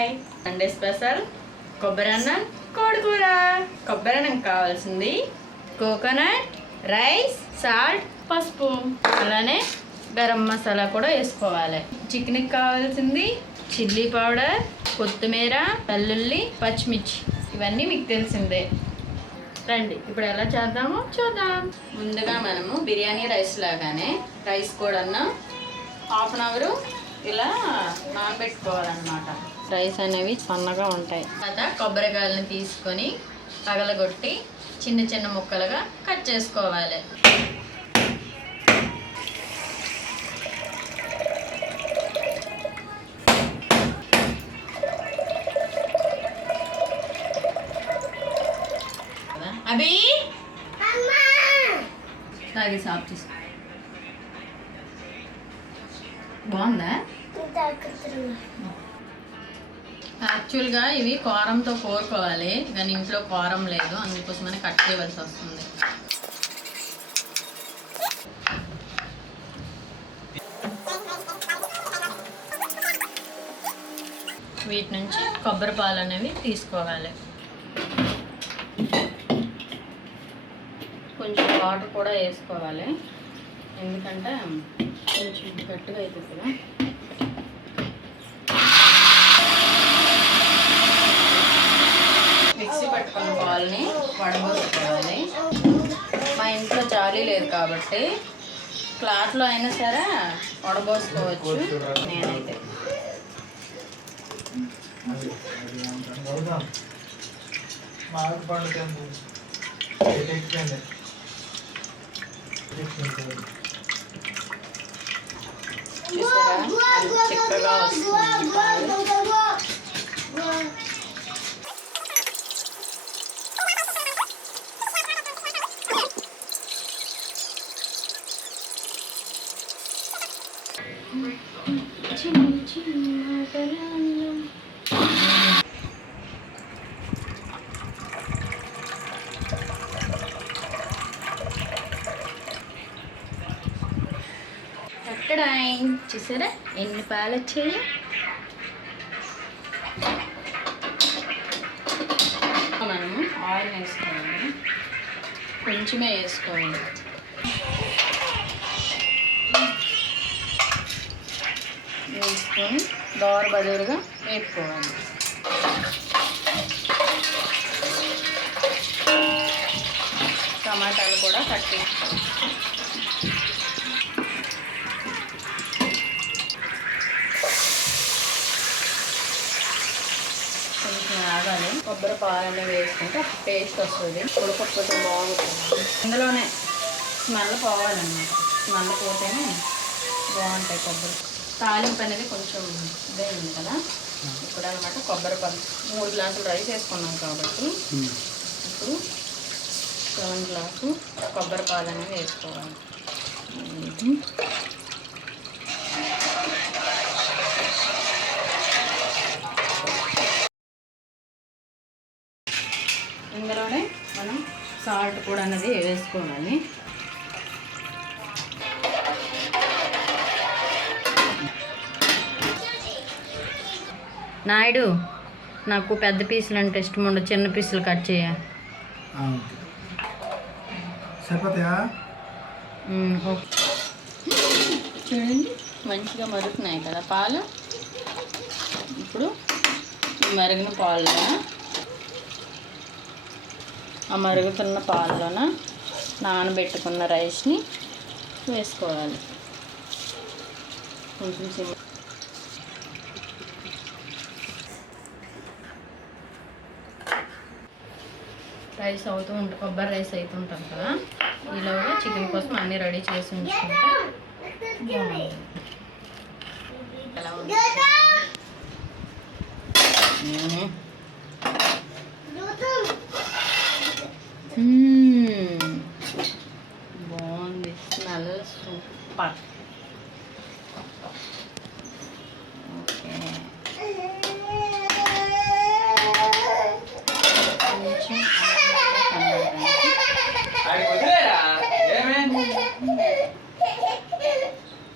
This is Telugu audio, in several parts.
హాయ్. Sunday special. కొబ్బరి అన్నం కోడికూర. కొబ్బరన్నం కావాల్సింది కోకోనట్ రైస్ సాల్ట్ పసుపు. అలానే గరం మసాలా కూడా వేసుకోవాలి. చికెన్కి కావాల్సింది చిల్లీ పౌడర్ కొత్తిమీర వెల్లుల్లి పచ్చిమిర్చి. ఇవన్నీ మీకు తెలిసిందే. రండి ఇప్పుడు ఎలా చేద్దామో చూద్దాం. ముందుగా మనము బిర్యానీ రైస్ లాగానే రైస్ కూడా హాఫ్ అన్ అవరు ఇలా నానబెట్టుకోవాలన్నమాట. రైస్ అనేవి సన్నగా ఉంటాయి. తర్వాత కొబ్బరికాయలను తీసుకొని పగలగొట్టి చిన్న చిన్న ముక్కలుగా కట్ చేసుకోవాలి. యాక్చువల్గా ఇవి కారంతో కోరుకోవాలి. కానీ ఇంట్లో కారం లేదు. అందుకోసమని కట్ చేయవలసి వస్తుంది. వీటి నుంచి కొబ్బరి పాలు అనేవి తీసుకోవాలి. కొంచెం వాటర్ కూడా వేసుకోవాలి. ఎందుకంటే కొంచెం గట్టిగా అవుతుంది కదా మిక్సీ పట్టుకున్న పాలని వడబోసుకోవాలి మా ఇంట్లో జాలీ లేదు కాబట్టి క్లాత్లో అయినా సరే వడబోసుకోవచ్చు నేనైతే. చూసారా? ఎంత చిక్కగా వస్తుంది పాలు. చిన్న చిన్న కళలు. అక్కడాయ్ చూసారా? ఎన్ని పాలు వచ్చాయి? మనం ఆయిల్ వేసుకోవాలి. కొంచెమే వేసుకోవాలి. వేసుకొని దోర బదులుగా వేపుకోవాలి. టమాటాలు కూడా కట్టేసుకోవాలి చేసుకోవాలి కొంచెం ఆగాలి కొబ్బరి పాలు అనేవి వేసుకుంటే టేస్ట్ వస్తుంది. ఉడకపోతే బాగుంటుంది. ఇందులోనే స్మెల్ పోవాలన్నమాట. స్మెల్ పోతేనే బాగుంటాయి కొబ్బరి. తాలింపు అనేది కొంచెం ఇదే ఉంది కదా. ఇప్పుడు అనమాట కొబ్బరి పాలు మూడు గ్లాసులు రైస్ వేసుకున్నాం కాబట్టి ఇప్పుడు సెవెన్ గ్లాసు కొబ్బరి పాలు అనేవి వేసుకోవాలి వేసుకోవాలి. నాయుడు నాకు పెద్ద పీసులు అంటే ఇష్టం ఉండదు చిన్న పీసులు కట్ చేయ. సరిపోతాయా. చూడండి మంచిగా మరుగుతున్నాయి కదా పాలు. ఇప్పుడు మరిగిన పాలలో ఆ మరుగుతున్న పాలలోన? నానబెట్టుకున్న రైస్ని వేసుకోవాలి. కొంచెం సిమ్ రైస్ అవుతూ ఉంటుంది కొబ్బరి రైస్ అవుతూ ఉంటుంది కదా? ఈలోగా చికెన్ కోసం అన్నీ రెడీ చేసి ఉంచుకుంటే ఎలా ఉంది. మ్మ్. బాగుంది స్మెల్ సూపర్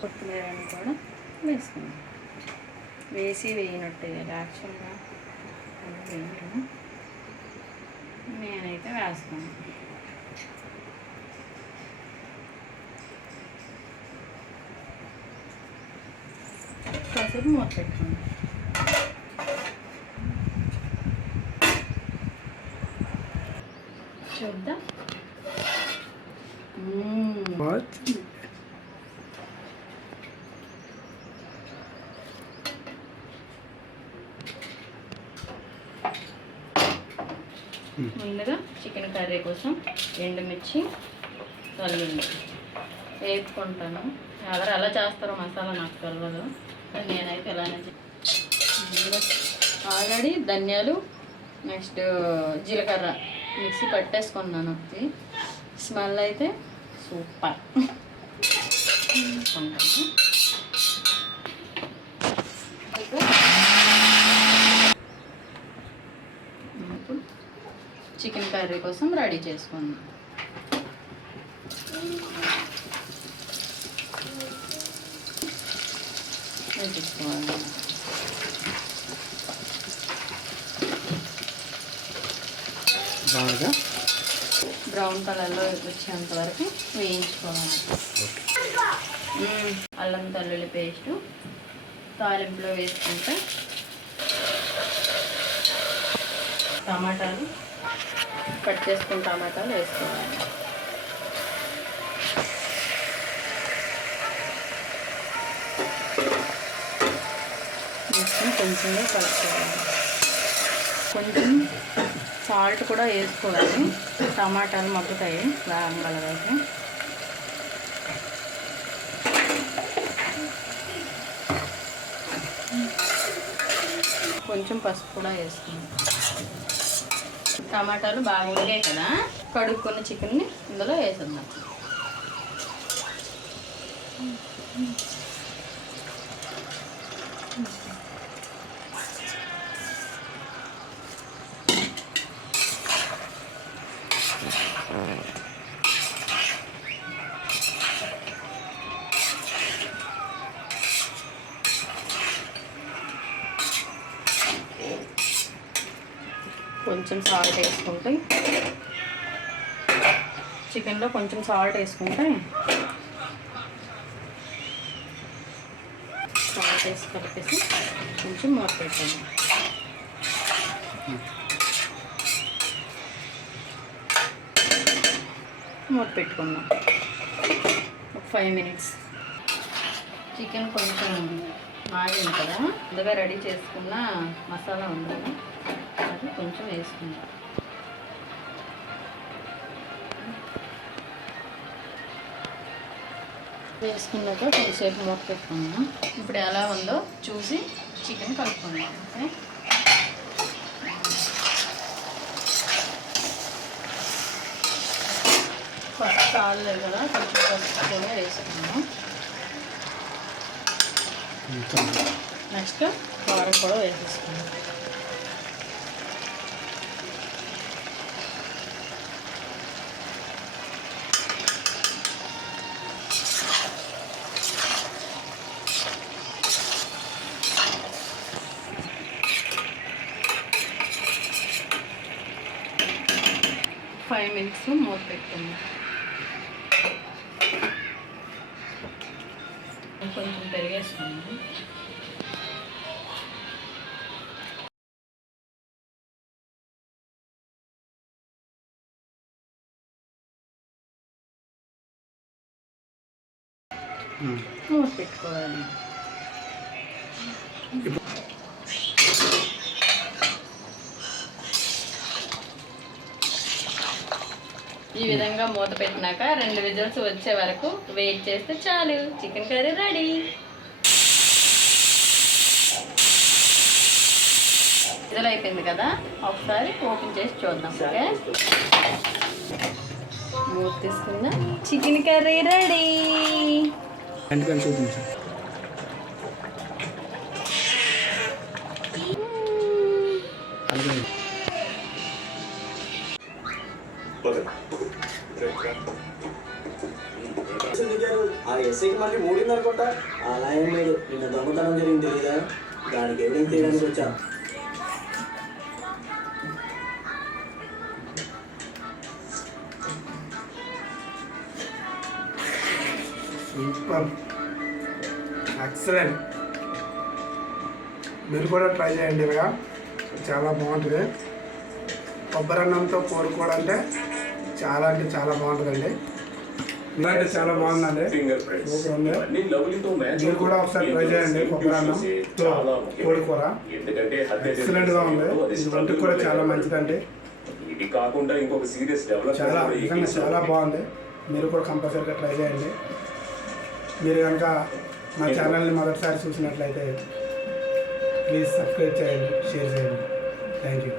కొత్తిమీరని కూడా వేసుకుందాం. వేసి వేయనట్టు యాక్చువల్గా వేయడం నేనైతే వేస్తాను. కాసేపు మూత పెట్టుకోండి. చూద్దాం. మ్మ్. ముందుగా చికెన్ కర్రీ కోసం ఎండుమిర్చి చల్లుండి వేపుకుంటాను. ఎవరు ఎలా చేస్తారో మసాలా నాకు తెలియదు కానీ నేనైతే ఇలానే ఆల్రెడీ ధనియాలు నెక్స్ట్ జీలకర్ర మిక్సీ పట్టేసుకున్నాను. ఒకటి స్మెల్ అయితే సూపర్. ఉంటాను ఇప్పుడు చికెన్ కర్రీ కోసం రెడీ చేసుకున్నాను బాగా? బ్రౌన్ కలర్లో వచ్చేంత వరకు వేయించుకోవాలి. అల్లం తల్లుల్లి పేస్టు తాలింపులో వేసుకుంటే టమాటాలు కట్ చేసుకుని టమాటాలు వేసుకోవాలి. తీసుకుని కొంచెంగా కలుపుకోవాలి. కొంచెం సాల్ట్ కూడా వేసుకోవాలి. టమాటాలు మగ్గుతాయి. వేగలవైతే కొంచెం పసుపు కూడా వేసుకుంది టమాటాలు బాగా ఉడికాయి కదా కడుక్కున్న చికెన్ని ఇందులో వేసేద్దాం. కొంచెం సాల్ట్ వేసుకుంటే చికెన్లో కొంచెం సాల్ట్ వేసుకుంటే సాల్ట్ వేసి కలిపేసి కొంచెం మూత పెట్టండి. మూత పెట్టుకుందాం. ఒక ఫైవ్ మినిట్స్. చికెన్ కొంచెం ఆగింది కదా ముందుగా రెడీ చేసుకున్న మసాలా ఉంది అది కొంచెం వేసుకుందాం. వేసుకున్నాక కొంచెంసేపు మూత పెట్టుకుందాం. ఇప్పుడు ఎలా ఉందో చూసి చికెన్ కలుపుకుందాం ఓకే? చాలేదు కదా కొంచెం కలుపుకొని వేసుకున్నాం నెక్స్ట్ కారం కూడా వేసేసుకున్నాం ఫైవ్ మినిట్స్ మూత పెట్టుకుందాం కొంచెం పెరిగేసుకుందాం మూత పెట్టుకోవాలి ఈ విధంగా మూత పెట్టినాక రెండు విజిల్స్ వచ్చే వరకు వెయిట్ చేస్తే చాలు. Chicken curry ready. విజిల్ అయిపోయింది కదా? ఒకసారి ఓపెన్ చేసి చూద్దాం ఓకే? మూత తీసుకుందాం చికెన్ కర్రీ రెడీ. ఆ ఎస్ఐకి మళ్ళీ మూడింది అనుకుంటా? అలా ఏం లేదు. నిన్న దొంగతనం జరిగింది దానికి ఎవిడెన్స్ చేయడానికి వచ్చా? సూపర్. ఎక్సలెంట్. మీరు కూడా ట్రై చేయండి ఇలాగా. చాలా బాగుంటుంది. కొబ్బరి అన్నంతో కోరుకోవడం అంటే చాలా అంటే చాలా బాగుంటుందండి. ఇలా అంటే చాలా బాగుందండి. మీరు కూడా ఒకసారి ట్రై చేయండి కొబ్బరి అన్నంతో కోడికూర ఎందుకంటే హత్య ఎక్సలెంట్గా ఉంది. ఒంటికి కూడా చాలా మంచిదండి. ఇది కాకుండా ఇంకొక సీరియస్ చాలా డెవలప్మెంట్ నిజంగా చాలా బాగుంది. మీరు కూడా కంపల్సరీగా ట్రై చేయండి. మీరు కనుక మా ఛానల్ని మొదటిసారి చూసినట్లయితే ప్లీజ్ సబ్స్క్రైబ్ చేయండి షేర్ చేయండి. Thank you